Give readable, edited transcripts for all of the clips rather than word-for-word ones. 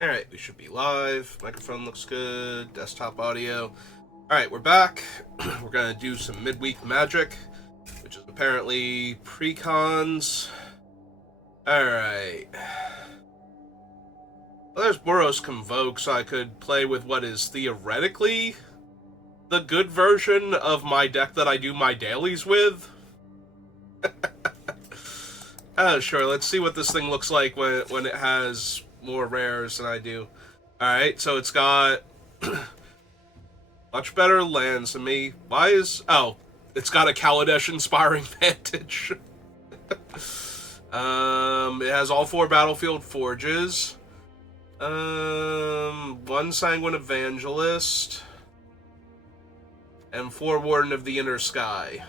Alright, we should be live. Microphone looks good. Desktop audio. Alright, we're back. We're gonna do some midweek magic, which is apparently pre-cons. Alright. Well, there's Boros Convoke, so I could play with what is theoretically the good version of my deck that I do my dailies with. Oh, sure, let's see what this thing looks like when it has more rares than I do. Alright, so it's got much better lands than me. Why is... Oh, it's got a Kaladesh Inspiring Vantage. It has all 4 Battlefield Forges. 1 Sanguine Evangelist. And 4 Warden of the Inner Sky.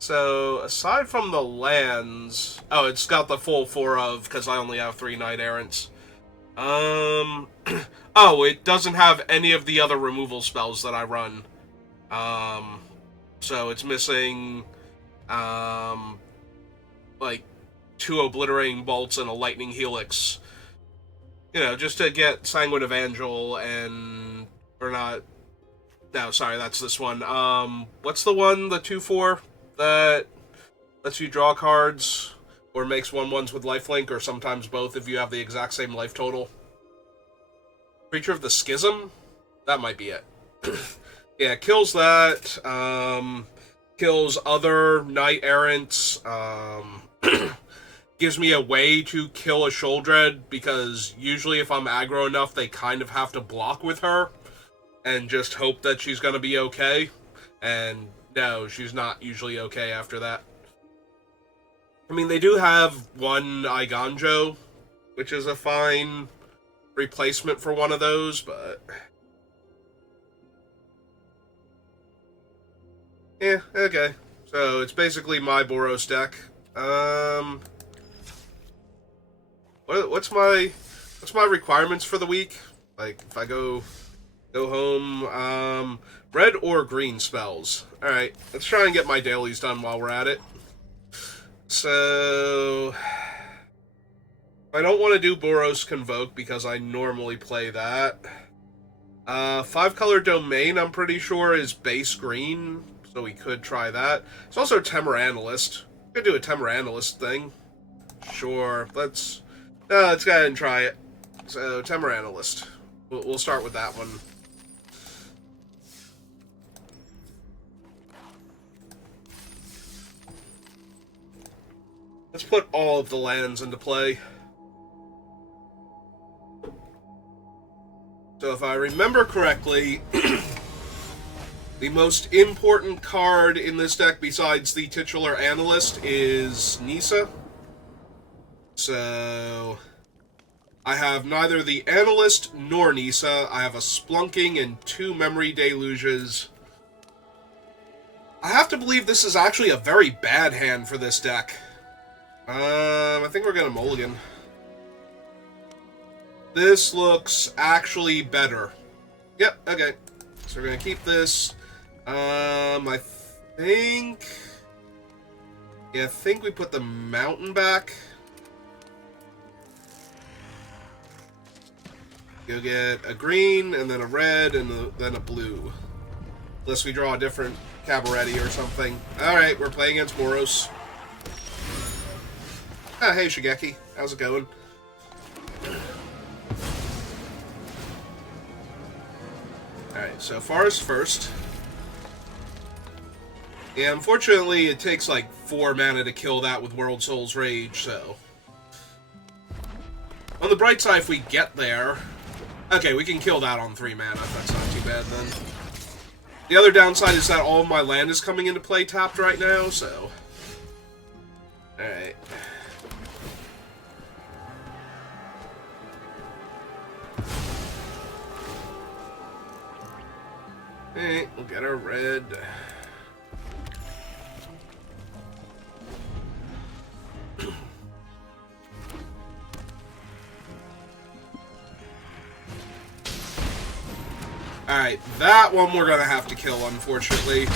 So, aside from the lands... Oh, it's got the full 4 of, because I only have 3 Knight Errants. Oh, it doesn't have any of the other removal spells that I run. So it's missing, like, 2 Obliterating Bolts and a Lightning Helix. You know, just to get Sanguine Evangel and... Or not... No, sorry, that's this one. What's the one, the 2/4, that lets you draw cards, or makes 1/1s with lifelink, or sometimes both if you have the exact same life total? Creature of the Schism? That might be it. Yeah, kills that, kills other Knight Errants, gives me a way to kill a Sheoldred, because usually if I'm aggro enough, they kind of have to block with her, and just hope that she's gonna be okay, and no, she's not usually okay after that. I mean, they do have 1 Iganjo, which is a fine replacement for one of those, but... Yeah, okay. So, it's basically my Boros deck. What's my requirements for the week? Like, if I go home, red or green spells. Alright, let's try and get my dailies done while we're at it. So... I don't want to do Boros Convoke because I normally play that. 5-color Domain, I'm pretty sure, is base green, so we could try that. It's also Temur Analyst. We could do a Temur Analyst thing. Sure, let's go ahead and try it. So, Temur Analyst. We'll start with that one. Let's put all of the lands into play. So if I remember correctly, the most important card in this deck besides the titular Analyst is Nissa. So I have neither the Analyst nor Nissa. I have a Splunking and 2 Memory Deluges. I have to believe this is actually a very bad hand for this deck. I think we're gonna mulligan. This looks actually better. Yep, okay. So we're gonna keep this. I think... Yeah, I think we put the mountain back. Go get a green, and then a red, and then a blue. Unless we draw a different Cabaretti or something. Alright, we're playing against Boros. Ah, hey Shigeki. How's it going? Alright, so Forest first. Yeah, unfortunately it takes like 4 mana to kill that with World Soul's Rage, so... On the bright side, if we get there... Okay, we can kill that on 3 mana, that's not too bad then. The other downside is that all of my land is coming into play tapped right now, so... Alright. Alright, we'll get our red. Alright, that one we're gonna have to kill, unfortunately.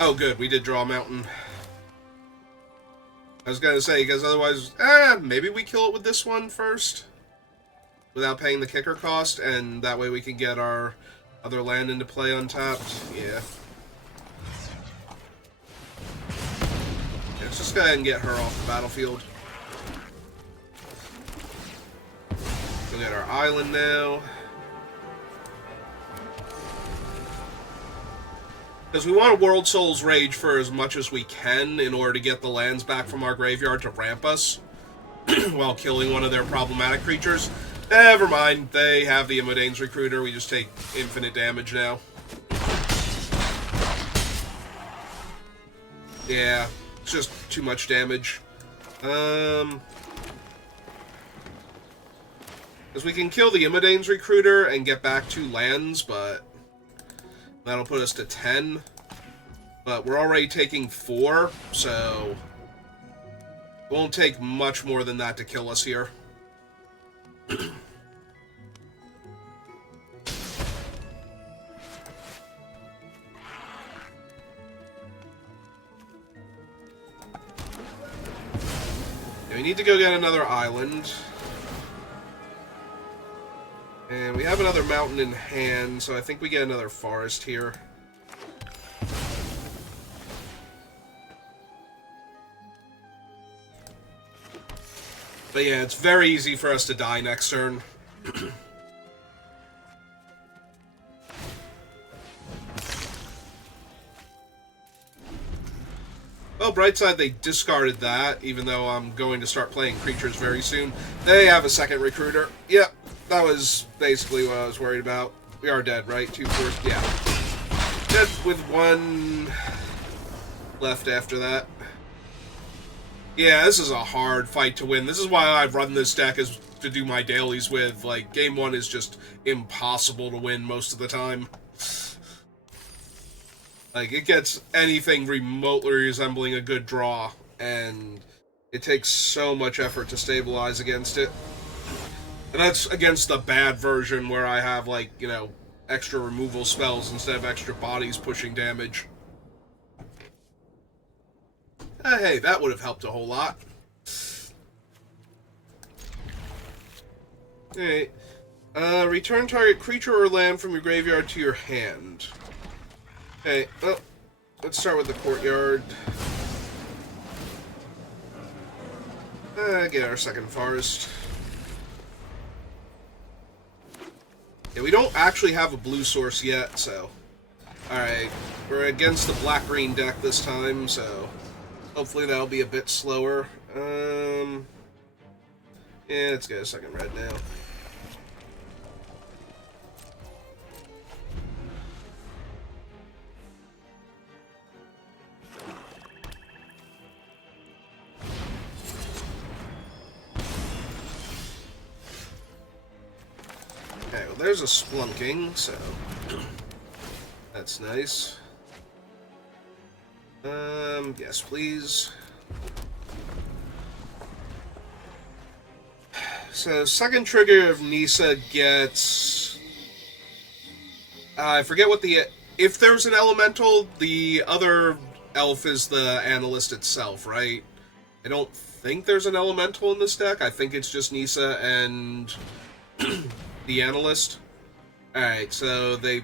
Oh, good, we did draw a mountain. I was gonna say, because otherwise, maybe we kill it with this one first, without paying the kicker cost, and that way we can get our other land into play untapped. Yeah. Let's just go ahead and get her off the battlefield. We'll get our island now. Because we want a World Soul's Rage for as much as we can in order to get the lands back from our graveyard to ramp us while killing one of their problematic creatures. Never mind, they have the Imodane's Recruiter, we just take infinite damage now. Yeah, it's just too much damage. Because we can kill the Imodane's Recruiter and get back 2 lands, but that'll put us to 10. But we're already taking 4, so it won't take much more than that to kill us here. We need to go get another island. And we have another mountain in hand, so I think we get another forest here. But yeah, it's very easy for us to die next turn. Well, bright side, they discarded that, even though I'm going to start playing creatures very soon. They have a second recruiter. Yep, that was basically what I was worried about. We are dead, right? 2 4, yeah. Dead with 1 left after that. Yeah, this is a hard fight to win. This is why I've run this deck is to do my dailies with. Like, game 1 is just impossible to win most of the time. Like, it gets anything remotely resembling a good draw, and it takes so much effort to stabilize against it. And that's against the bad version where I have, like, you know, extra removal spells instead of extra bodies pushing damage. Hey, that would have helped a whole lot. Alright. Return target creature or land from your graveyard to your hand. Okay, well, let's start with the courtyard. Get our second forest. Yeah, we don't actually have a blue source yet, so... Alright, we're against the black-green deck this time, so... Hopefully that'll be a bit slower. Yeah, let's get a second red now. Okay, well there's a Splunking, so... That's nice. Yes, please. So, second trigger of Nisa gets... I forget what the... If there's an elemental, the other elf is the analyst itself, right? I don't think there's an elemental in this deck. I think it's just Nisa and the analyst. Alright, so they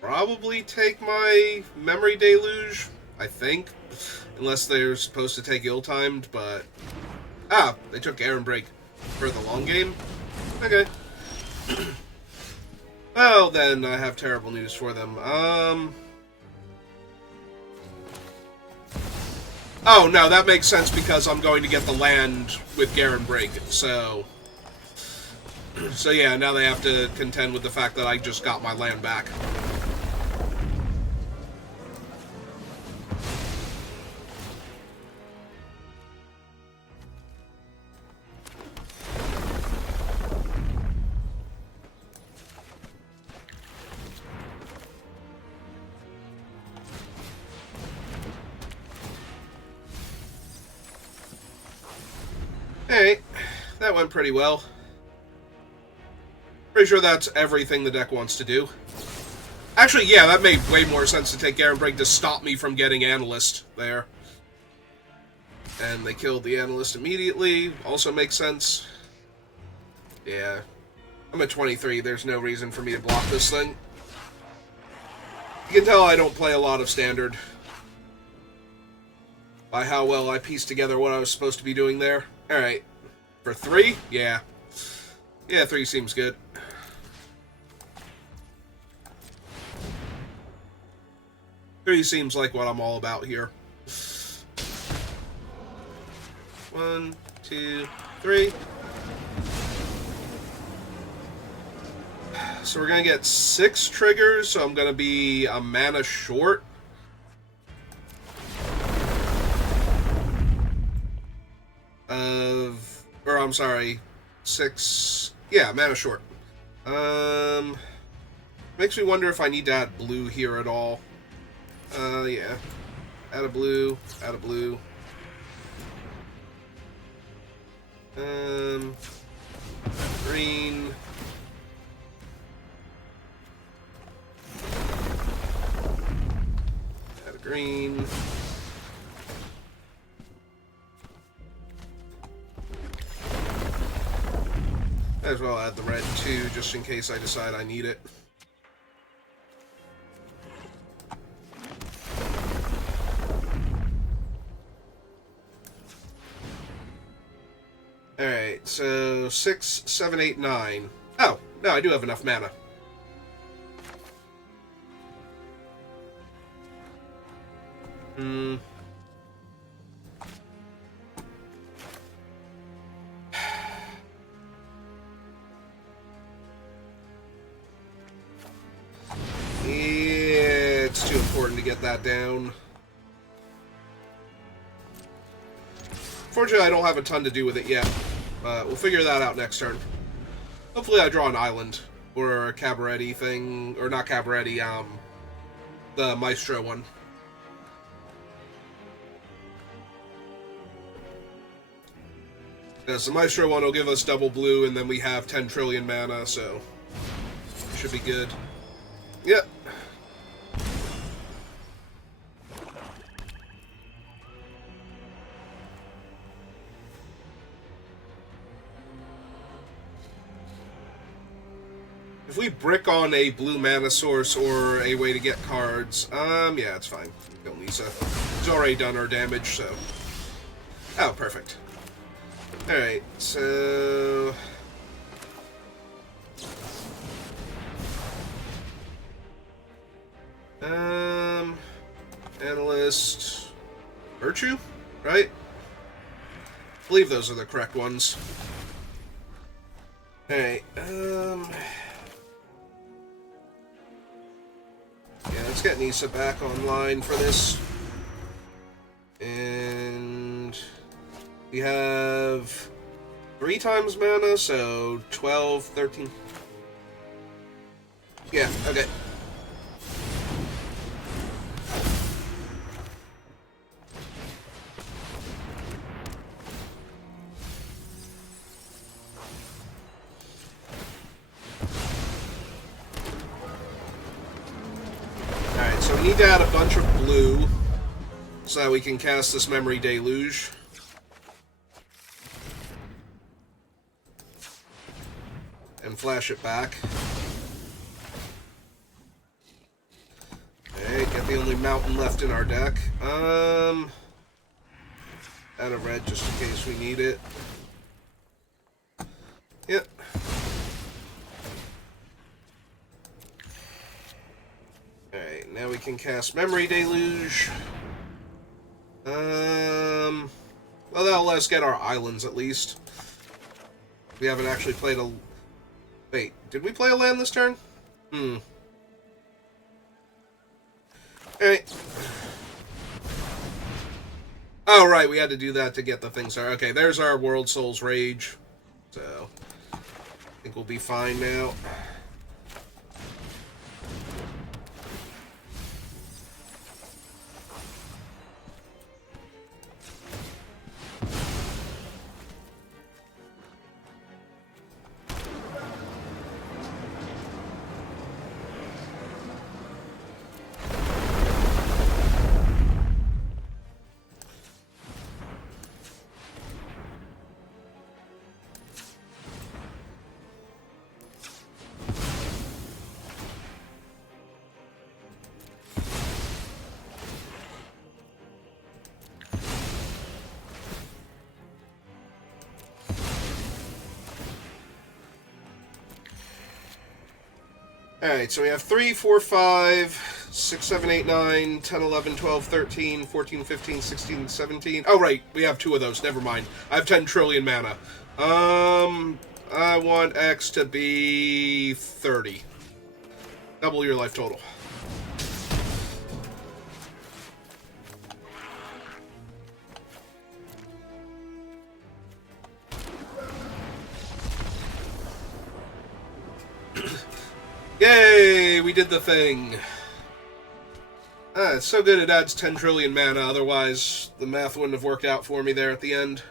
probably take my Memory Deluge, I think. Unless they're supposed to take ill-timed, but... Ah, they took Aaron Break for the long game? Okay. Well, then I have terrible news for them. Oh, no, that makes sense because I'm going to get the land with Garen Break, so... So yeah, now they have to contend with the fact that I just got my land back. Hey, that went pretty well. Pretty sure that's everything the deck wants to do. Actually, yeah, that made way more sense to take Garen Break to stop me from getting Analyst there. And they killed the analyst immediately. Also makes sense. Yeah. I'm at 23. There's no reason for me to block this thing. You can tell I don't play a lot of Standard. By how well I pieced together what I was supposed to be doing there. Alright. For 3? Yeah. Yeah, 3 seems good. Three seems like what I'm all about here. 1, 2, 3. So we're gonna get 6 triggers, so I'm gonna be a mana short. Or I'm sorry, 6. Yeah, mana short. Makes me wonder if I need to add blue here at all. Yeah. Add a blue, add a blue. Green. Add a green. Might as well add the red too, just in case I decide I need it. Alright, so 6, 7, 8, 9. Oh, no, I do have enough mana. Yeah, it's too important to get that down. Fortunately, I don't have a ton to do with it yet. We'll figure that out next turn. Hopefully I draw an island. Or a cabaret thing. Or not cabaret, the Maestro one. Because the Maestro one will give us double blue, and then we have 10 trillion mana, so... should be good. Yep. If we brick on a blue mana source or a way to get cards, yeah, it's fine. Kill Nisa. He's already done our damage, so... Oh, perfect. Alright, so... Analyst... Virtue? Right? I believe those are the correct ones. Alright, yeah, let's get Nisa back online for this. And... we have 3 times mana, so 12, 13. Yeah, okay. Alright, so we need to add a bunch of blue so that we can cast this Memory Deluge. And flash it back. Okay, get the only mountain left in our deck. Add a red just in case we need it. Yep. Alright, now we can cast Memory Deluge. Well, that'll let us get our islands at least. We haven't actually played a... Wait, did we play a land this turn? Alright. Oh, right, we had to do that to get the thing started. Okay, there's our World Soul's Rage. So, I think we'll be fine now. Alright, so we have 3, 4, 5, 6, 7, 8, 9, 10, 11, 12, 13, 14, 15, 16, 17. Oh, right, we have 2 of those. Never mind. I have 10 trillion mana. I want X to be 30. Double your life total. Yay! We did the thing. It's so good it adds 10 trillion mana, otherwise the math wouldn't have worked out for me there at the end.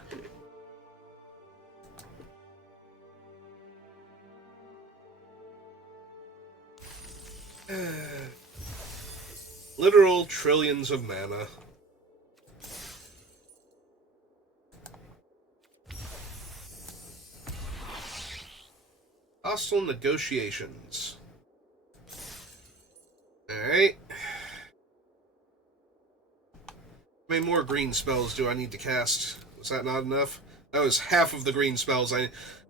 Literal trillions of mana. Hostile negotiations. Alright. How many more green spells do I need to cast? Was that not enough? That was half of the green spells.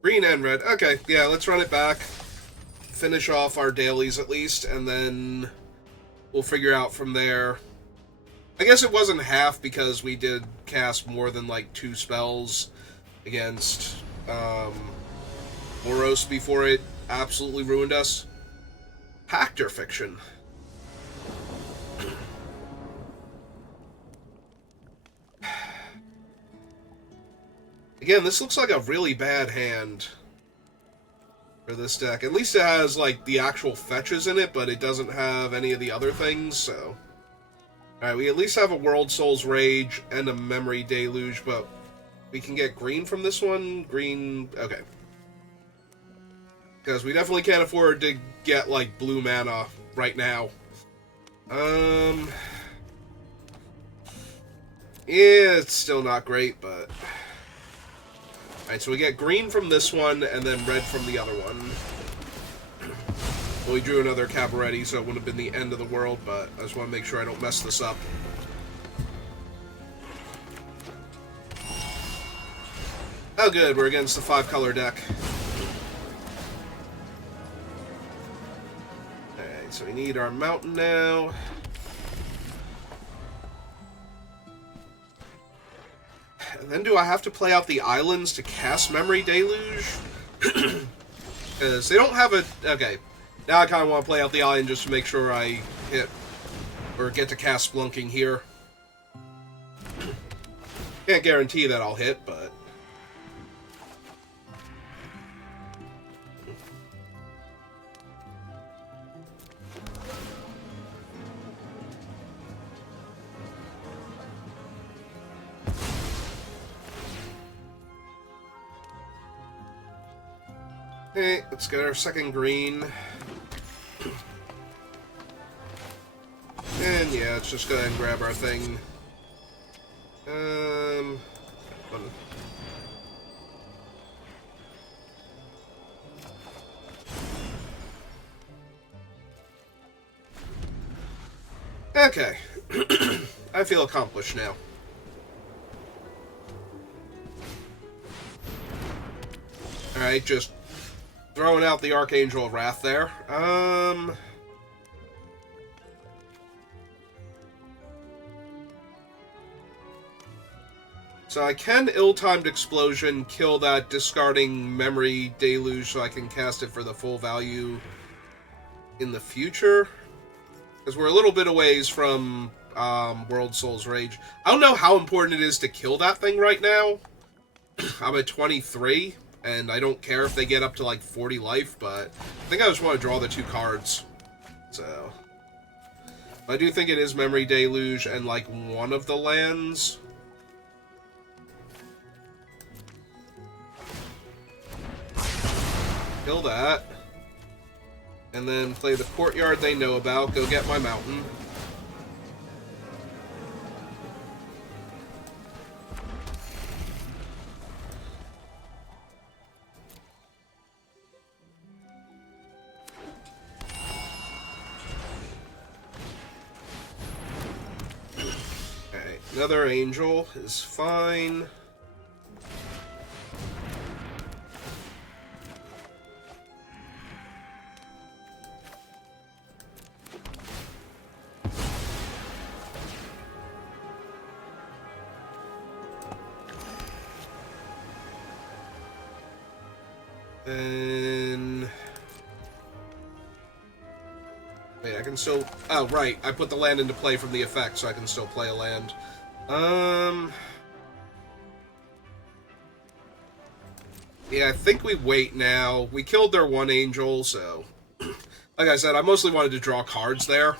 Green and red. Okay, yeah, let's run it back. Finish off our dailies at least, and then we'll figure out from there. I guess it wasn't half because we did cast more than like 2 spells against Boros before it absolutely ruined us. Pactor Fiction. Again, this looks like a really bad hand for this deck. At least it has, like, the actual fetches in it, but it doesn't have any of the other things, so... Alright, we at least have a World Soul's Rage and a Memory Deluge, but we can get green from this one? Green... okay. Because we definitely can't afford to get, like, blue mana right now. Yeah, it's still not great, but... Alright, so we get green from this one, and then red from the other one. Well, we drew another Cabaretti, so it wouldn't have been the end of the world, but I just want to make sure I don't mess this up. Oh good, we're against the 5-color deck. Alright, so we need our mountain now. And then do I have to play out the islands to cast Memory Deluge? Because they don't have a... okay. Now I kind of want to play out the island just to make sure I hit... or get to cast Splunking here. Can't guarantee that I'll hit, but... okay, let's get our second green. And yeah, let's just go ahead and grab our thing. Okay. I feel accomplished now. Alright, just throwing out the Archangel of Wrath there. So I can Ill-Timed Explosion, kill that discarding Memory Deluge so I can cast it for the full value in the future. Because we're a little bit a ways from World Soul's Rage. I don't know how important it is to kill that thing right now. I'm at 23, and I don't care if they get up to like 40 life, but I think I just want to draw the 2 cards. So I do think it is Memory Deluge and like one of the lands. Kill that. And then play the courtyard they know about. Go get my mountain. Okay, another angel is fine. And... Wait, I can still... Oh, right. I put the land into play from the effect, so I can still play a land. Yeah, I think we wait now. We killed their one angel, so... Like I said, I mostly wanted to draw cards there.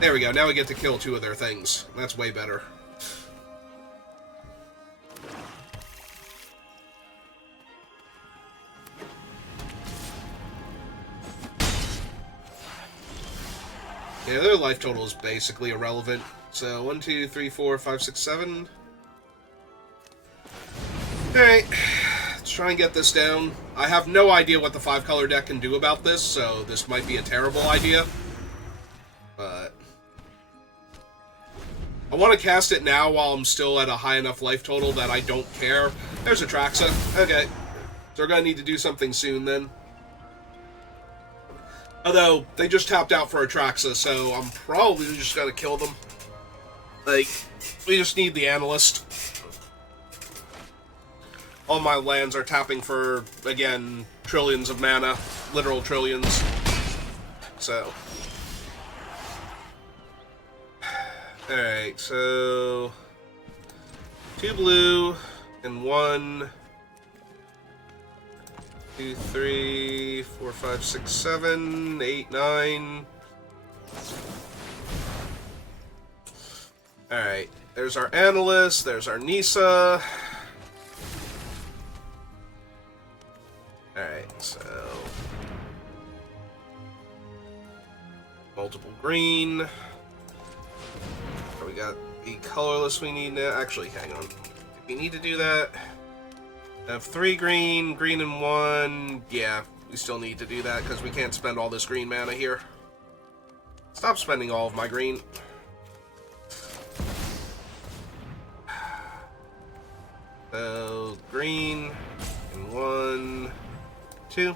There we go. Now we get to kill two of their things. That's way better. Yeah, their life total is basically irrelevant. So, 1, 2, 3, 4, 5, 6, 7. Alright. Let's try and get this down. I have no idea what the 5-color deck can do about this, so this might be a terrible idea. But... I want to cast it now while I'm still at a high enough life total that I don't care. There's Atraxa. Okay. So we're going to need to do something soon, then. Although, they just tapped out for Atraxa, so I'm probably just going to kill them. Like, we just need the Analyst. All my lands are tapping for, again, trillions of mana. Literal trillions. So. Alright, so... 2 blue, and 1... 2, 3, 4, 5, 6, 7, 8, 9. Alright, there's our Analyst, there's our Nisa. Alright, so... multiple green. We got the colorless we need now. Actually, hang on. If we need to do that... I have 3 green, green and 1. Yeah, we still need to do that because we can't spend all this green mana here. Stop spending all of my green. So, green and 1, 2.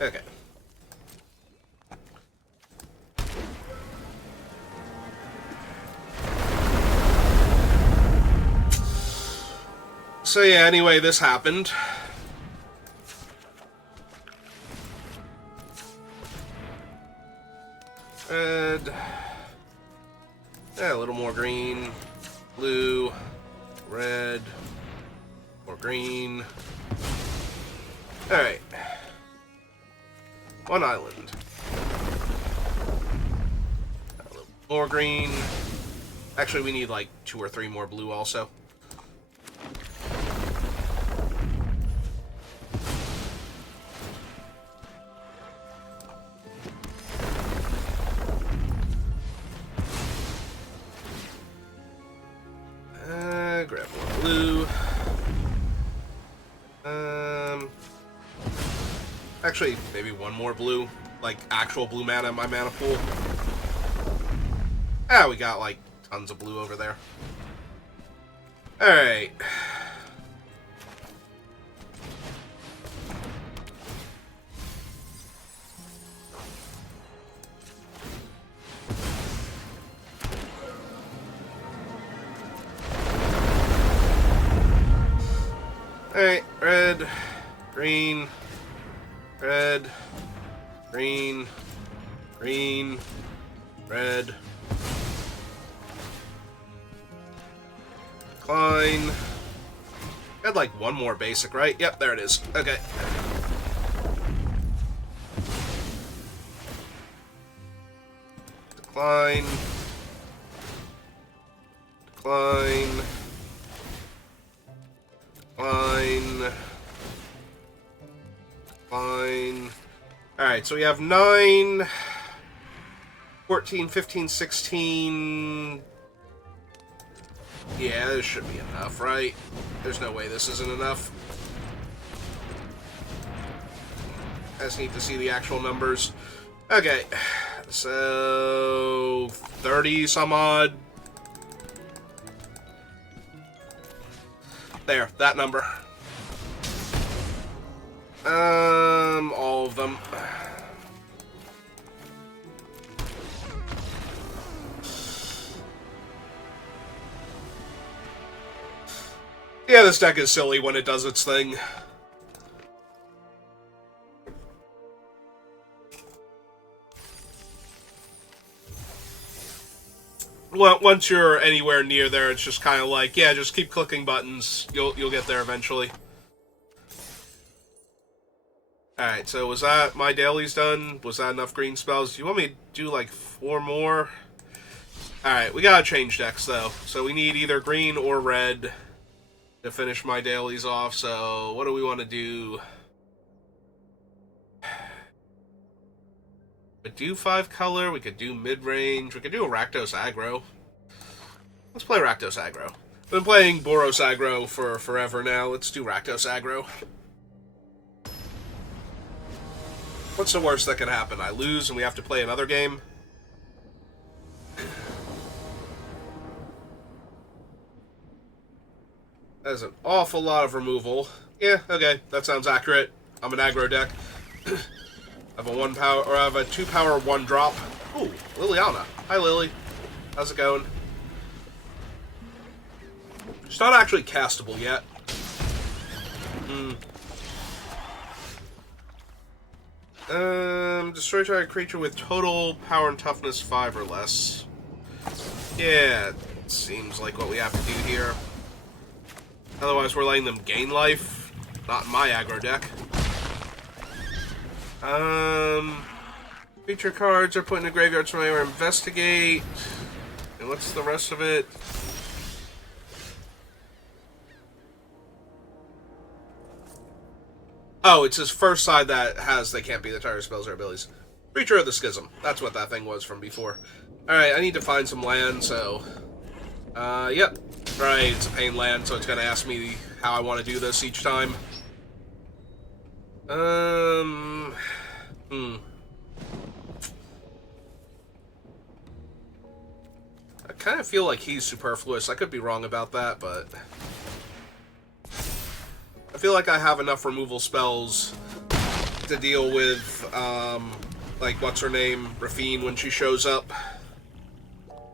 Okay. So yeah, anyway, this happened. Red. Yeah, a little more green. Blue. Red. More green. Alright. 1 island. A little more green. Actually, we need like 2 or 3 more blue also. Grab more blue. Actually, maybe 1 more blue. Like, actual blue mana in my mana pool. Ah, we got, like, tons of blue over there. Alright. Alright, red, green, red, green, green, red. Decline. Had like 1 more basic, right? Yep, there it is. Okay. Decline. Decline. Fine. Fine. Alright, so we have 9, 14, 15, 16. Yeah, this should be enough, right? There's no way this isn't enough. I just need to see the actual numbers. Okay, so 30 some odd. There, that number. All of them. Yeah, this deck is silly when it does its thing. Well, once you're anywhere near there, it's just kind of like, yeah, just keep clicking buttons. You'll get there eventually. Alright, so was that my dailies done? Was that enough green spells? Do you want me to do like 4 more? Alright, we gotta change decks though. So we need either green or red to finish my dailies off. So what do we want to do? We could do 5 color, we could do mid-range, we could do a Rakdos aggro. Let's play Rakdos aggro. I've been playing Boros aggro for forever now. Let's do Rakdos aggro. What's the worst that can happen? I lose and we have to play another game? That is an awful lot of removal. Yeah, okay, that sounds accurate. I'm an aggro deck. I have a 1 power, or I have a 2 power 1 drop. Ooh, Liliana. Hi, Lily. How's it going? It's not actually castable yet. Destroy target creature with total power and toughness 5 or less. Yeah, it seems like what we have to do here. Otherwise, we're letting them gain life. Not in my aggro deck. Feature cards are put in the graveyards from anywhere. Investigate. And what's the rest of it? Oh, it's his first side that has they can't be the target spells or abilities. Creature of the Schism. That's what that thing was from before. Alright, I need to find some land, so... yep. Right, it's a pain land, so it's gonna ask me how I want to do this each time. I kind of feel like he's superfluous. I could be wrong about that, but... I feel like I have enough removal spells to deal with, like, what's her name? Rafine when she shows up.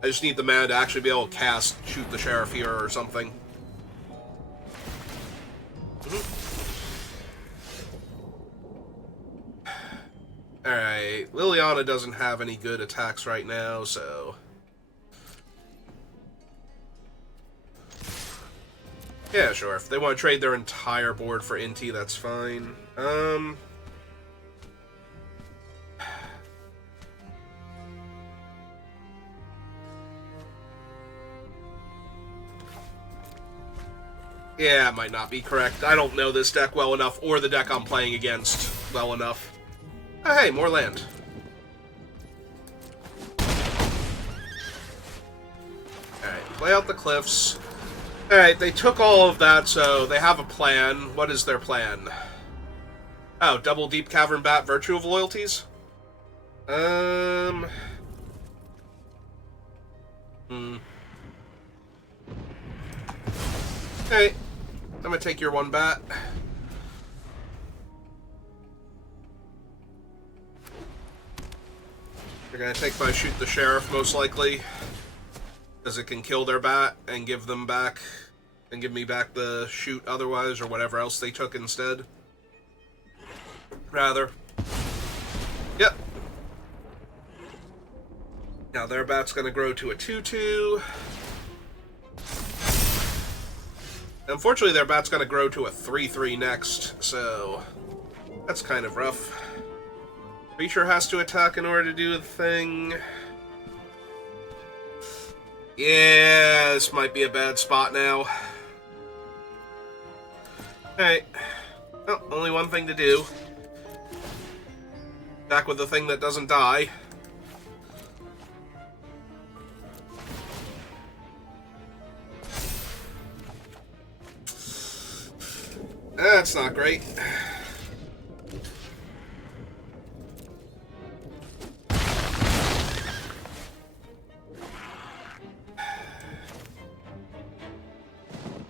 I just need the mana to actually be able to cast Shoot the Sheriff here or something. Alright, Liliana doesn't have any good attacks right now, so... Yeah, sure. If they want to trade their entire board for Inti, that's fine. Yeah, it might not be correct. I don't know this deck well enough, or the deck I'm playing against well enough. Oh, hey, more land. Alright, play out the cliffs. Alright, they took all of that, so they have a plan. What is their plan? Oh, double Deep Cavern Bat Virtue of Loyalties? Hey, I'm gonna take your 1 bat. They're gonna take my Shoot the Sheriff, most likely. Because it can kill their bat and give them back, and give me back the shoot otherwise, or whatever else they took instead. Rather. Yep. Now their bat's gonna grow to a 2/2. Unfortunately, their bat's gonna grow to a 3/3 next, so that's kind of rough. Creature has to attack in order to do the thing. Yeah, this might be a bad spot now. Alright. Well, only one thing to do. Back with the thing that doesn't die. That's not great.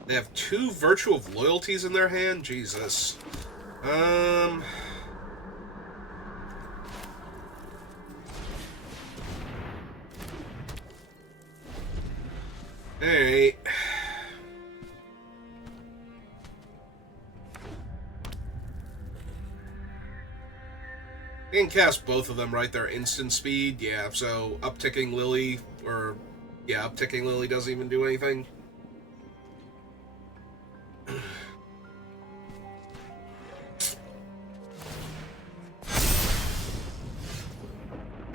They have 2 Virtue of Loyalties in their hand? Jesus. Alright. I can cast both of them, right? They're instant speed. Yeah, so upticking Lily, or... Yeah, upticking Lily doesn't even do anything.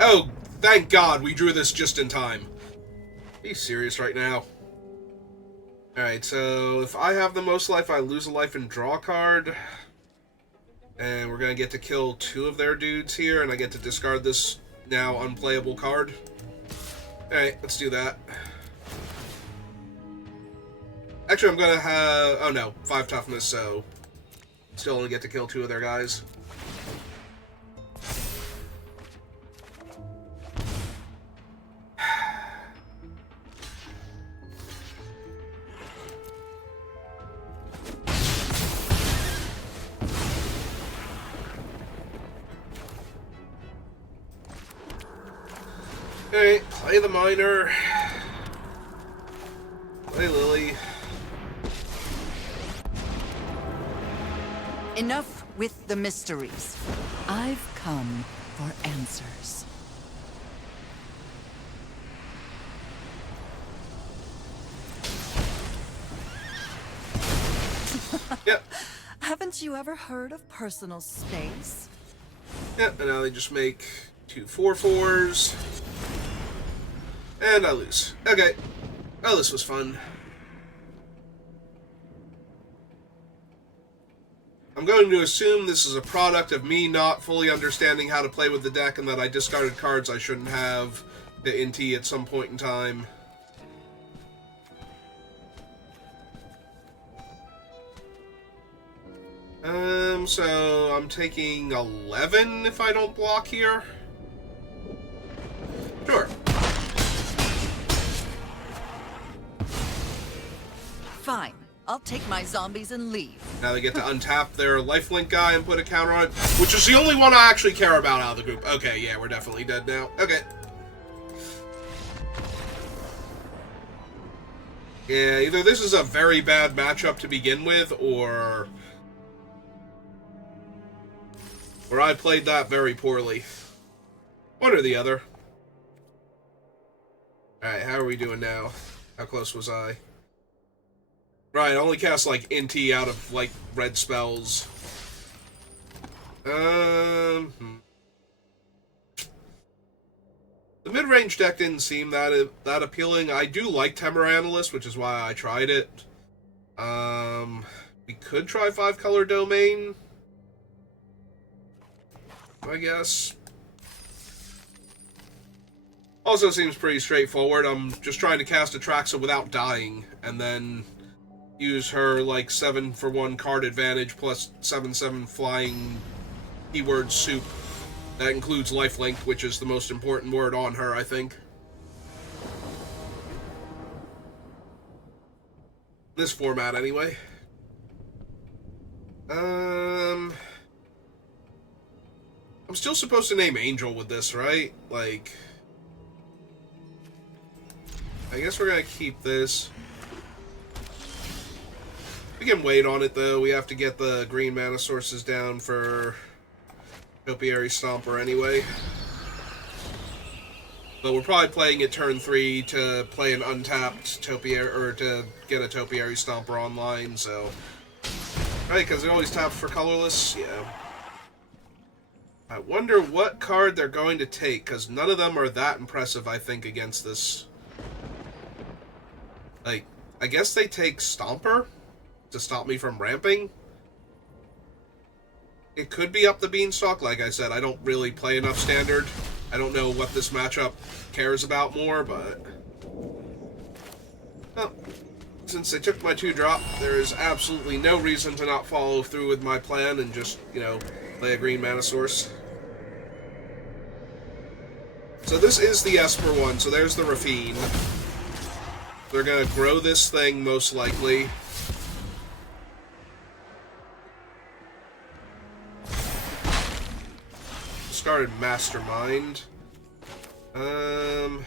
Oh, thank God we drew this just in time. Be serious right now. Alright, so if I have the most life, I lose a life and draw a card. And we're going to get to kill 2 of their dudes here, and I get to discard this now unplayable card. Alright, let's do that. Actually, I'm going to have... Oh no, 5 toughness, so... Still only get to kill 2 of their guys. Alright, play the miner. Play Lily. Enough with the mysteries. I've come for answers. Yep. Haven't you ever heard of personal space? Yep, and now they just make 2 4/4s. And I lose. Okay. Oh, this was fun. I'm going to assume this is a product of me not fully understanding how to play with the deck and that I discarded cards I shouldn't have to NT at some point in time. So I'm taking 11 if I don't block here. Sure. Fine. I'll take my zombies and leave. Now they get to untap their lifelink guy and put a counter on it, which is the only one I actually care about out of the group. Okay, yeah, we're definitely dead now. Okay. Yeah, either this is a very bad matchup to begin with, or I played that very poorly. One or the other. Alright, how are we doing now? How close was I? Right, I only cast, like, NT out of, like, red spells. The mid-range deck didn't seem that appealing. I do like Temur Analyst, which is why I tried it. We could try 5-color Domain, I guess. Also seems pretty straightforward. I'm just trying to cast Atraxa without dying, and then use her, like, 7-for-1 card advantage plus 7/7 flying keyword soup. That includes lifelink, which is the most important word on her, I think. This format, anyway. I'm still supposed to name Angel with this, right? Like, I guess we're gonna keep this. We can wait on it, though. We have to get the green mana sources down for Topiary Stomper anyway. But we're probably playing it turn 3 to play an untapped Topiary, or to get a Topiary Stomper online, so... Right, because it always taps for colorless? Yeah. I wonder what card they're going to take, because none of them are that impressive, I think, against this. Like, I guess they take Stomper to stop me from ramping. It could be up the beanstalk. Like I said, I don't really play enough Standard. I don't know what this matchup cares about more, but... Well, since they took my 2-drop, there is absolutely no reason to not follow through with my plan and just, you know, play a green mana source. So this is the Esper one, so there's the Rafine. They're gonna grow this thing, most likely. discarded Mastermind. Alright,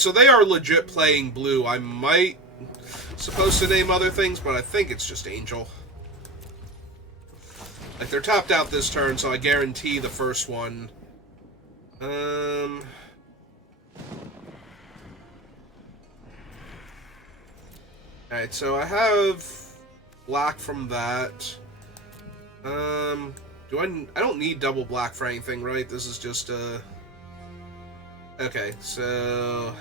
so they are legit playing blue. I might supposed to name other things, but I think it's just Angel. Like, they're topped out this turn, so I guarantee the first one. Alright, so I have black from that. I don't need double black for anything, right? This is just, okay, so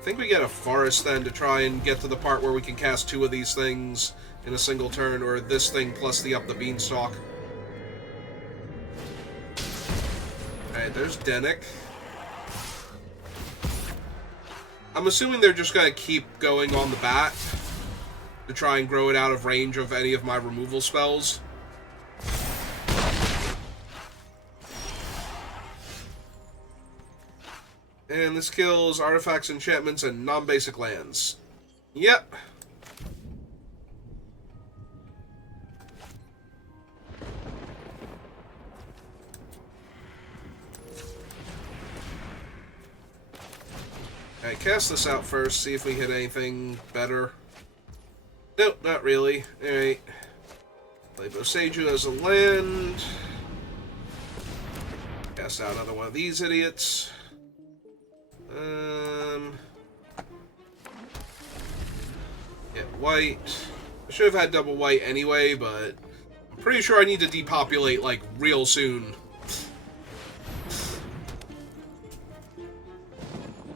I think we get a forest then to try and get to the part where we can cast 2 of these things in a single turn, or this thing plus the up the beanstalk. Alright, there's Dennick. I'm assuming they're just going to keep going on the bat to try and grow it out of range of any of my removal spells. And this kills artifacts, enchantments, and non-basic lands. Yep. Alright, cast this out first, see if we hit anything better. Nope, not really. Alright. Play Boseiju as a land. Cast out another one of these idiots. Get white. I should have had double white anyway, but I'm pretty sure I need to depopulate, like, real soon.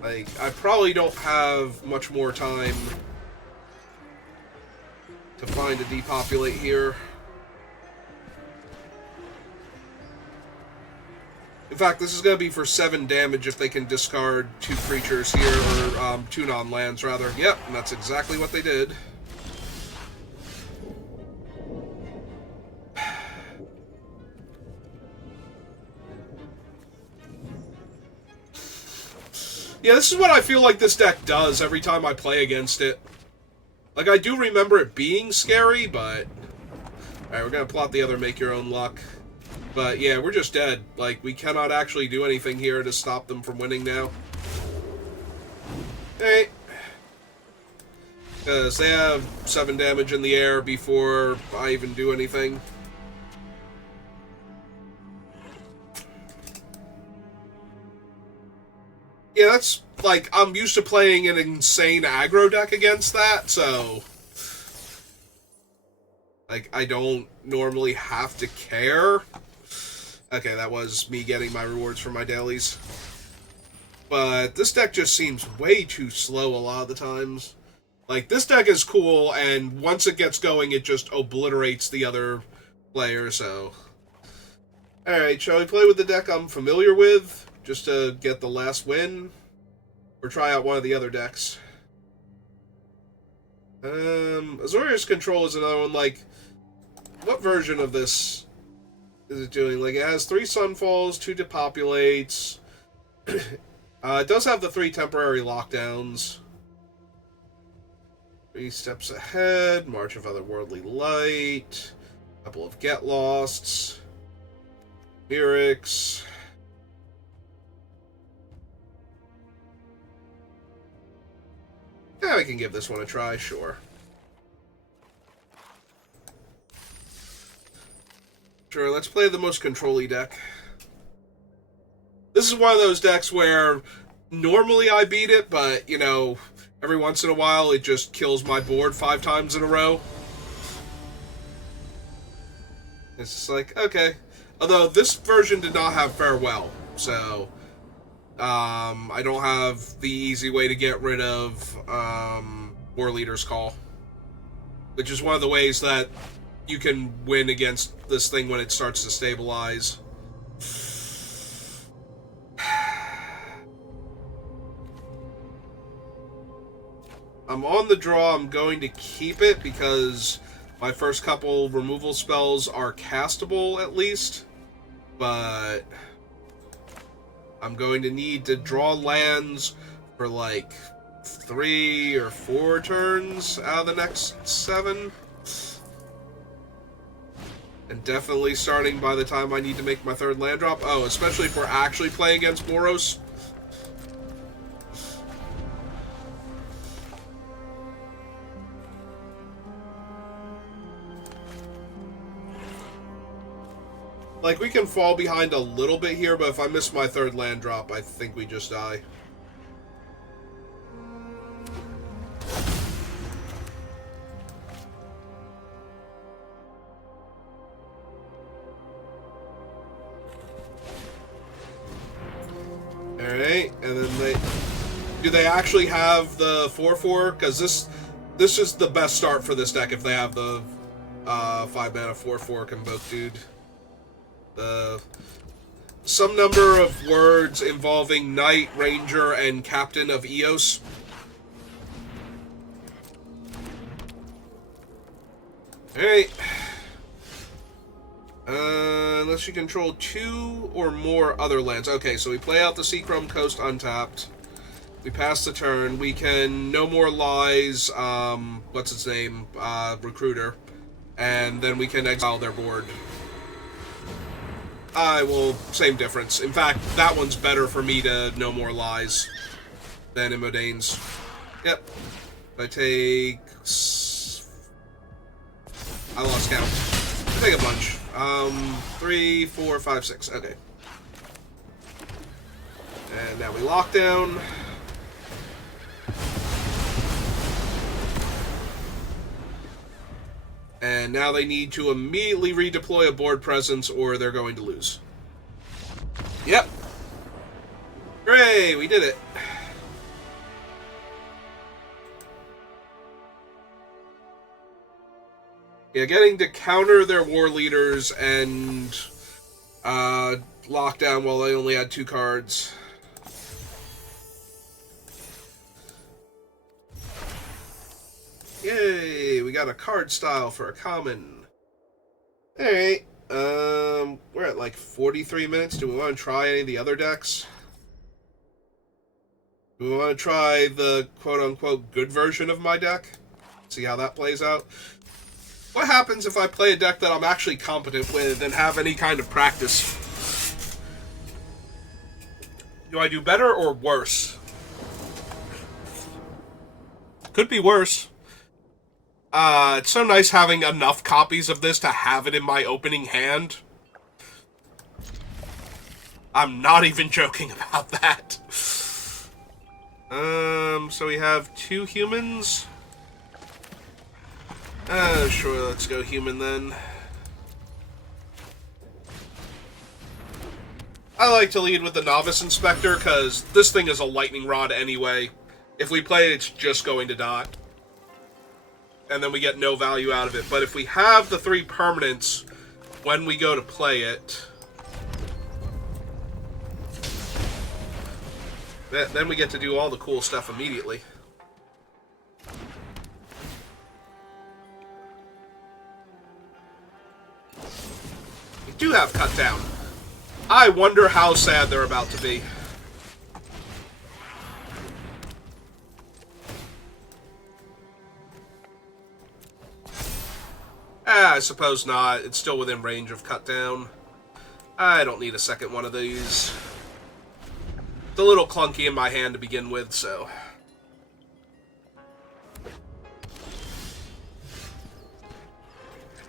Like, I probably don't have much more time to find a depopulate here. In fact, this is going to be for 7 damage if they can discard 2 creatures here, or 2 non-lands, rather. Yep, and that's exactly what they did. Yeah, this is what I feel like this deck does every time I play against it. Like, I do remember it being scary, but... Alright, we're going to plot the other Make Your Own Luck. But yeah, we're just dead. Like, we cannot actually do anything here to stop them from winning now. Hey. Because they have 7 damage in the air before I even do anything. Yeah, that's, like, I'm used to playing an insane aggro deck against that, so... Like, I don't normally have to care. Okay, that was me getting my rewards for my dailies. But this deck just seems way too slow a lot of the times. Like, this deck is cool, and once it gets going, it just obliterates the other player, so... Alright, shall we play with the deck I'm familiar with, just to get the last win? Or try out one of the other decks? Azorius Control is another one, like... What version of this is it doing? Like, it has 3 Sunfalls, 2 Depopulates. It does have the 3 temporary lockdowns. 3 Steps Ahead, March of Otherworldly Light, a couple of Get Losts, Mirix. Yeah, we can give this one a try, sure. Sure, let's play the most control-y deck. This is one of those decks where normally I beat it, but, you know, every once in a while it just kills my board 5 times in a row. It's just like, okay. Although, this version did not have Farewell, so... I don't have the easy way to get rid of, War Leader's Call. Which is one of the ways that you can win against this thing when it starts to stabilize. I'm on the draw. I'm going to keep it because my first couple removal spells are castable, at least. But I'm going to need to draw lands for like 3 or 4 turns out of the next 7. And definitely starting by the time I need to make my third land drop. Oh, especially if we're actually playing against Boros. Like, we can fall behind a little bit here, but if I miss my third land drop, I think we just die. Alright, and then do they actually have the 4/4? Because this is the best start for this deck if they have the 5-mana 4/4 Convoke Dude. Some number of words involving Knight, Ranger, and Captain of Eos. Alright. Unless you control 2 or more other lands. Okay, so we play out the Seachrome Coast untapped. We pass the turn. We can No More Lies, what's its name? Recruiter. And then we can exile their board. Well, same difference. In fact, that one's better for me to No More Lies than Immodane's. Yep. I take... I lost count. I take a bunch. 3, 4, 5, 6. Okay. And now we lock down. And now they need to immediately redeploy a board presence or they're going to lose. Yep. Hooray, we did it. Yeah, getting to counter their war leaders and lock down while they only had 2 cards. Yay, we got a card style for a common. Alright, we're at like 43 minutes. Do we want to try any of the other decks? Do we want to try the quote-unquote good version of my deck? See how that plays out? What happens if I play a deck that I'm actually competent with and have any kind of practice? Do I do better or worse? Could be worse. It's so nice having enough copies of this to have it in my opening hand. I'm not even joking about that. So we have 2 humans. Sure, let's go human then. I like to lead with the Novice Inspector, because this thing is a lightning rod anyway. If we play it, it's just going to die. And then we get no value out of it. But if we have the 3 permanents when we go to play it, then we get to do all the cool stuff immediately. We do have cut down. I wonder how sad they're about to be. I suppose not. It's still within range of cut down. I don't need a second one of these. It's a little clunky in my hand to begin with, so...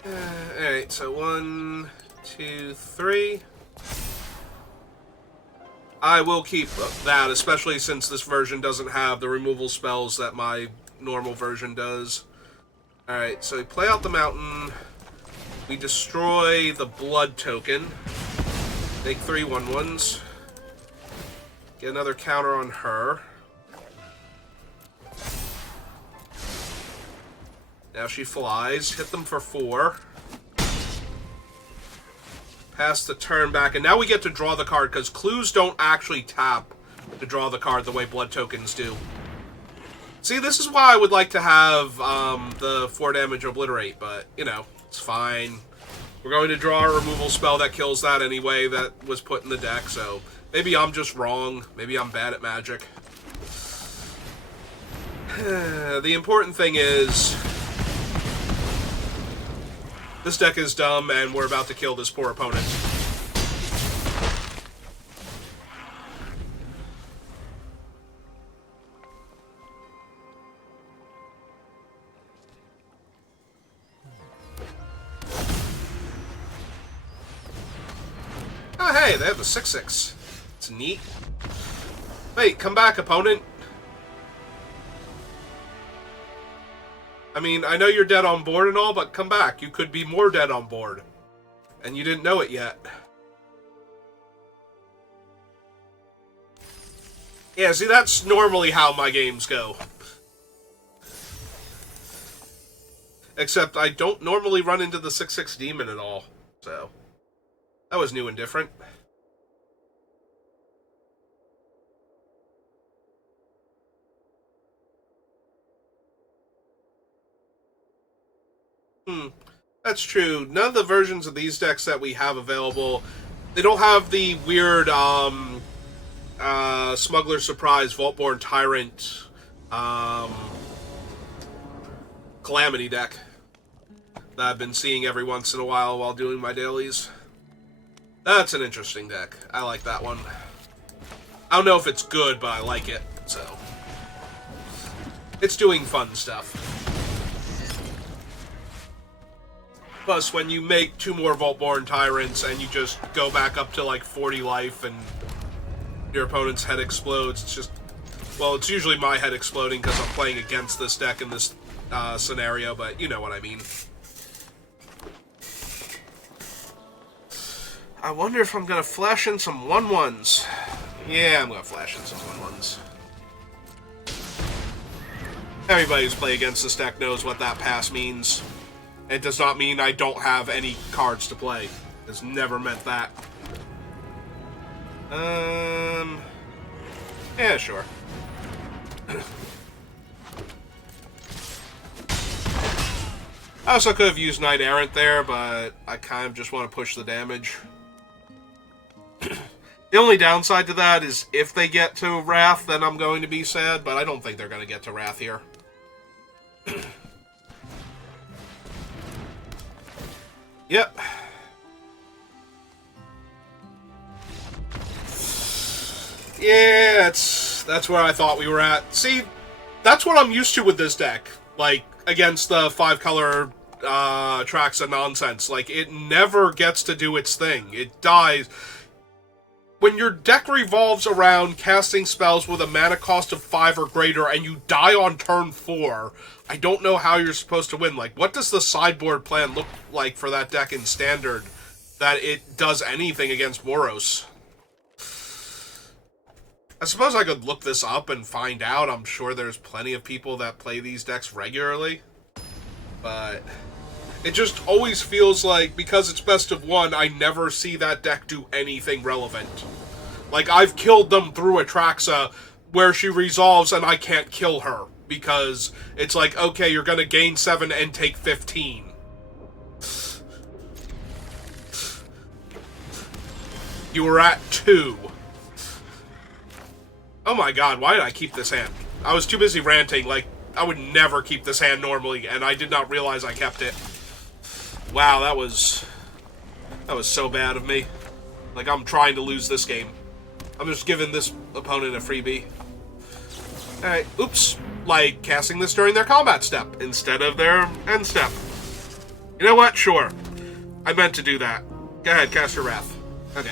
Alright, so 1, 2, 3. I will keep that, especially since this version doesn't have the removal spells that my normal version does. Alright, so we play out the mountain. We destroy the blood token. Take 3 1/1s. Get another counter on her. Now she flies. Hit them for 4. Pass the turn back. And now we get to draw the card, because clues don't actually tap to draw the card the way blood tokens do. See, this is why I would like to have the 4 damage obliterate, but, you know, it's fine. We're going to draw a removal spell that kills that anyway that was put in the deck, so maybe I'm just wrong. Maybe I'm bad at Magic. The important thing is, This deck is dumb, and we're about to kill this poor opponent. Oh, hey, they have the 6/6. It's neat. Wait, come back, opponent. I mean, I know you're dead on board and all, but come back. You could be more dead on board. And you didn't know it yet. Yeah, see, that's normally how my games go. Except I don't normally run into the 6/6 demon at all, so... That was new and different. That's true. None of the versions of these decks that we have available, they don't have the weird, Smuggler Surprise, Vaultborn Tyrant, Calamity deck that I've been seeing every once in a while doing my dailies. That's an interesting deck. I like that one. I don't know if it's good, but I like it, so... It's doing fun stuff. Plus, when you make 2 more Vaultborn Tyrants and you just go back up to like 40 life and your opponent's head explodes, it's just... Well, it's usually my head exploding because I'm playing against this deck in this scenario, but you know what I mean. I wonder if I'm going to flash in some 1/1s. Yeah, I'm going to flash in some 1/1s. Everybody who's played against this deck knows what that pass means. It does not mean I don't have any cards to play. It's never meant that. Yeah, sure. I also could have used Knight Errant there, but I kind of just want to push the damage. The only downside to that is if they get to Wrath, then I'm going to be sad, but I don't think they're going to get to Wrath here. Yep. Yeah, that's where I thought we were at. See, that's what I'm used to with this deck. Like, against the 5-color tracks of nonsense. Like, it never gets to do its thing. It dies. When your deck revolves around casting spells with a mana cost of 5 or greater and you die on turn 4, I don't know how you're supposed to win. Like, what does the sideboard plan look like for that deck in Standard that it does anything against Boros? I suppose I could look this up and find out. I'm sure there's plenty of people that play these decks regularly. But it just always feels like, because it's best of 1, I never see that deck do anything relevant. Like, I've killed them through Atraxa, where she resolves and I can't kill her. Because it's like, okay, you're gonna gain 7 and take 15. You were at 2. Oh my god, why did I keep this hand? I was too busy ranting, like, I would never keep this hand normally, and I did not realize I kept it. Wow, that was so bad of me. Like, I'm trying to lose this game. I'm just giving this opponent a freebie. Alright, oops. Like, casting this during their combat step, instead of their end step. You know what? Sure. I meant to do that. Go ahead, cast your Wrath. Okay.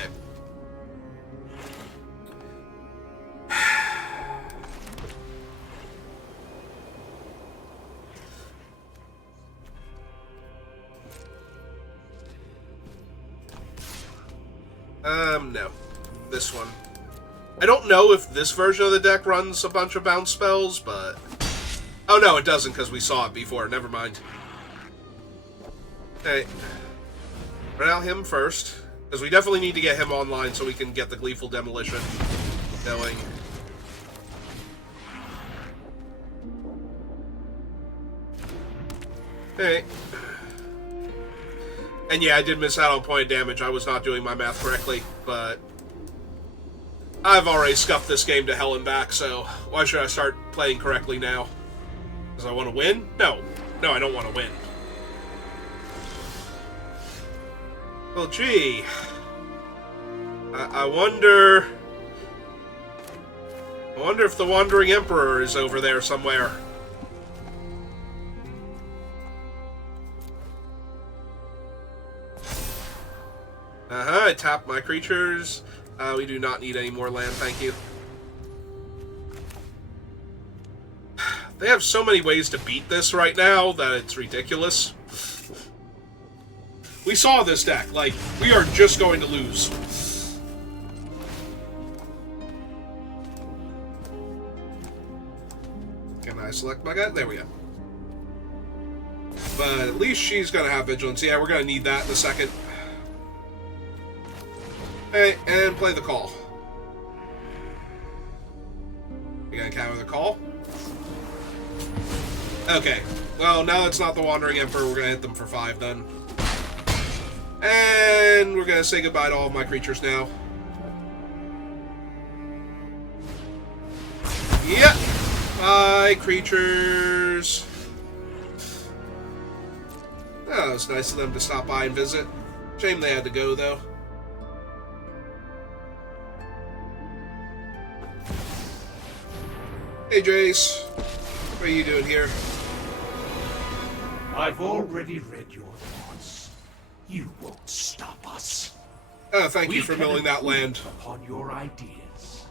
No. This one. I don't know if this version of the deck runs a bunch of bounce spells, but... Oh, no, it doesn't, because we saw it before. Never mind. Okay. Run out him first, because we definitely need to get him online so we can get the Gleeful Demolition going. Okay. And yeah, I did miss out on point of damage. I was not doing my math correctly, but I've already scuffed this game to hell and back, so why should I start playing correctly now? Because I want to win? No. No, I don't want to win. Well, gee. I wonder... I wonder if the Wandering Emperor is over there somewhere. I tapped my creatures. We do not need any more land, thank you. They have so many ways to beat this right now that it's ridiculous. We saw this deck. Like, we are just going to lose. Can I select my guy? There we go. But at least she's going to have Vigilance. Yeah, we're going to need that in a second. Hey, and play the call. You going to counter the call? Okay. Well, now it's not the Wandering Emperor. We're going to hit them for 5 then. And we're going to say goodbye to all of my creatures now. Yep. Bye, creatures. Oh, it was nice of them to stop by and visit. Shame they had to go, though. Hey, Jace. What are you doing here? I've already read your thoughts. You won't stop us. Oh, thank you for We can milling that improve land. upon your ideas.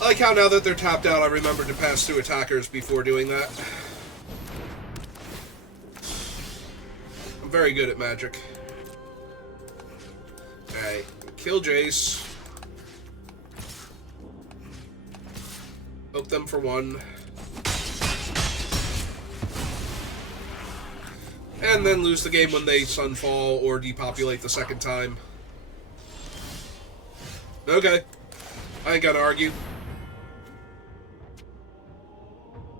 I like how now that they're tapped out, I remember to pass through attackers before doing that. I'm very good at Magic. Alright, kill Jace. Hope them for 1. And then lose the game when they Sunfall or depopulate the second time. Okay. I ain't gonna argue.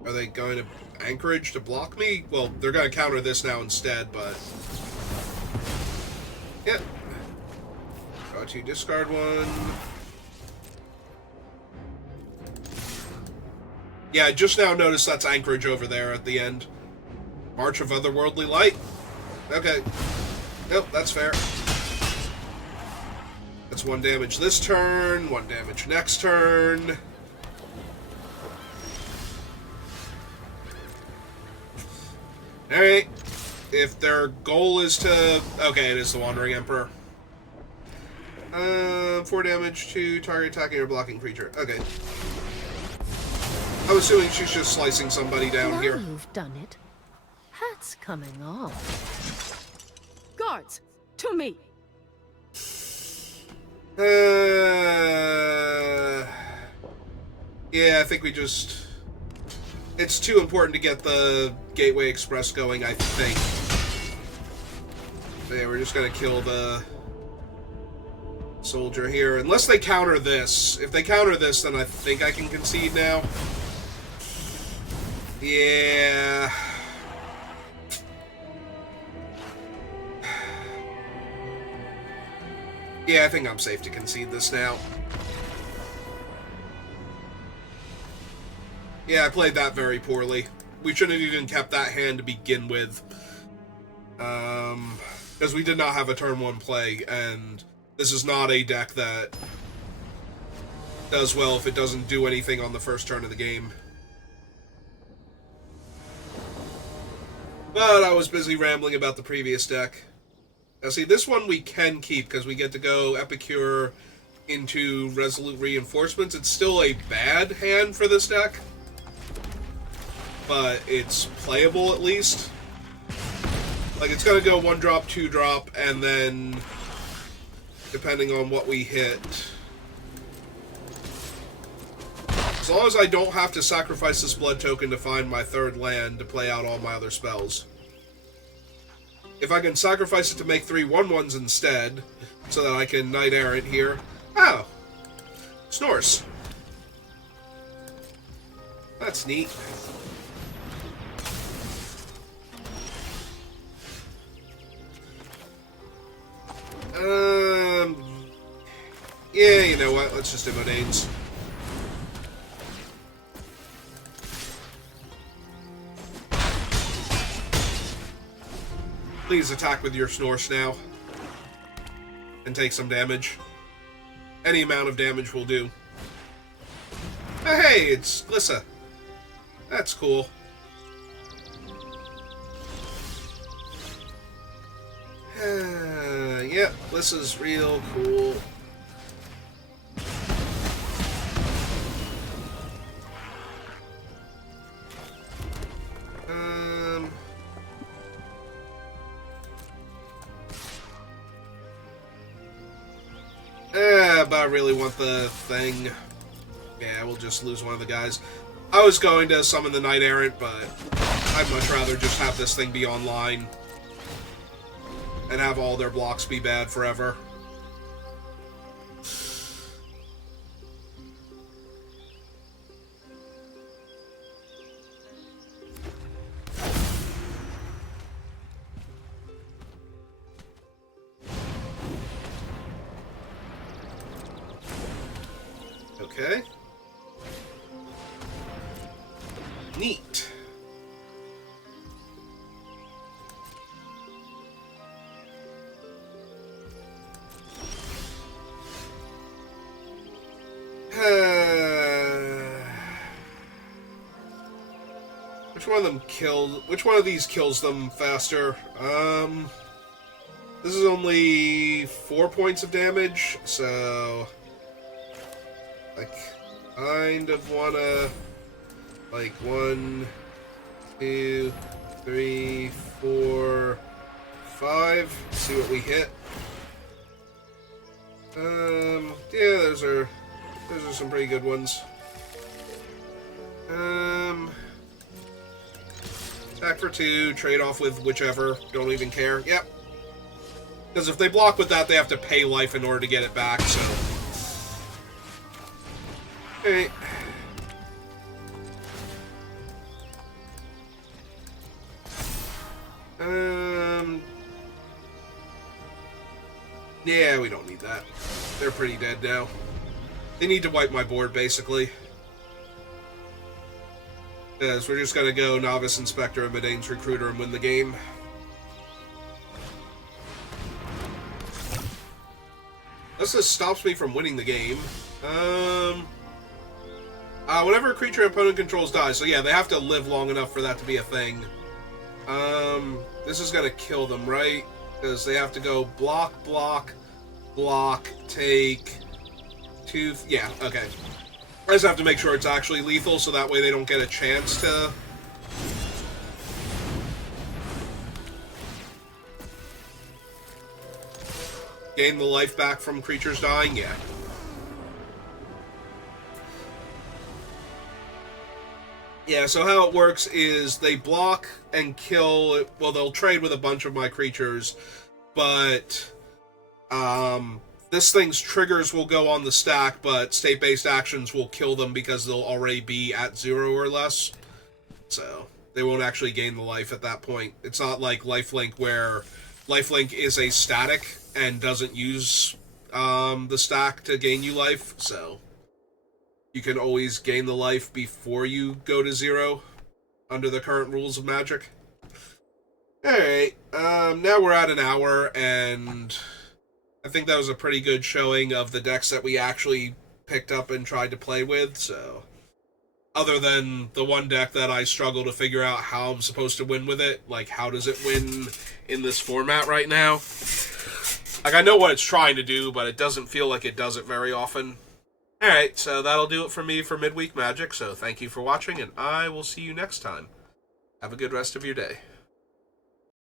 Are they going to Anchorage to block me? Well, they're gonna counter this now instead, but... yeah. Got to discard 1. Yeah, I just now noticed that's Anchorage over there at the end. March of Otherworldly Light? Okay. Nope, that's fair. That's 1 damage this turn, 1 damage next turn. Alright. If their goal is to... okay, it is the Wandering Emperor. 4 damage to target attacking or blocking creature. Okay. I'm assuming she's just slicing somebody down now here. You've done it. Hat's coming off. Guards, to me. Yeah, I think we just... it's too important to get the Gateway Express going, I think. So yeah, we're just gonna kill the soldier here. Unless they counter this. If they counter this, then I think I can concede now. Yeah... yeah, I think I'm safe to concede this now. Yeah, I played that very poorly. We shouldn't have even kept that hand to begin with. Because we did not have a turn 1 play, and this is not a deck that does well if it doesn't do anything on the first turn of the game. But I was busy rambling about the previous deck. Now see, this one we can keep because we get to go Epicure into Resolute Reinforcements. It's still a bad hand for this deck, but it's playable at least. Like, it's going to go 1-drop, 2-drop, and then, depending on what we hit... as long as I don't have to sacrifice this blood token to find my 3rd land to play out all my other spells. If I can sacrifice it to make 3 1/1s instead, so that I can Knight Errant here. Oh! Snores. That's neat. Yeah, you know what? Let's just do Modanes. Please attack with your Snorse now. And take some damage. Any amount of damage will do. Oh, hey, it's Glissa. That's cool. Yep, Glissa's real cool. But I really want the thing. Yeah, we'll just lose one of the guys. I was going to summon the Knight Errant, but I'd much rather just have this thing be online. And have all their blocks be bad forever. Okay. Neat. Which one of these kills them faster? This is only 4 points of damage, so I kind of wanna, like, 1, 2, 3, 4, 5. See what we hit. Yeah, those are some pretty good ones. Attack for 2, trade off with whichever, don't even care. Yep. Because if they block with that, they have to pay life in order to get it back, so. Alright. Yeah, we don't need that. They're pretty dead now. They need to wipe my board, basically. Because we're just gonna go Novice Inspector and Medane's Recruiter and win the game. This just stops me from winning the game. Whenever a creature opponent controls dies, so yeah, they have to live long enough for that to be a thing. This is gonna kill them, right? Because they have to go block, block, block, take 2... Yeah, okay. I just have to make sure it's actually lethal, so that way they don't get a chance to... gain the life back from creatures dying? Yeah. Yeah, so how it works is they block and kill... Well, they'll trade with a bunch of my creatures, but... this thing's triggers will go on the stack, but state-based actions will kill them because they'll already be at 0 or less. So, they won't actually gain the life at that point. It's not like Lifelink, where Lifelink is a static and doesn't use the stack to gain you life, so you can always gain the life before you go to 0 under the current rules of Magic. Alright, now we're at an hour, and I think that was a pretty good showing of the decks that we actually picked up and tried to play with, so... Other than the one deck that I struggle to figure out how I'm supposed to win with it, like, how does it win in this format right now? Like, I know what it's trying to do, but it doesn't feel like it does it very often. Alright, so that'll do it for me for Midweek Magic, so thank you for watching, and I will see you next time. Have a good rest of your day.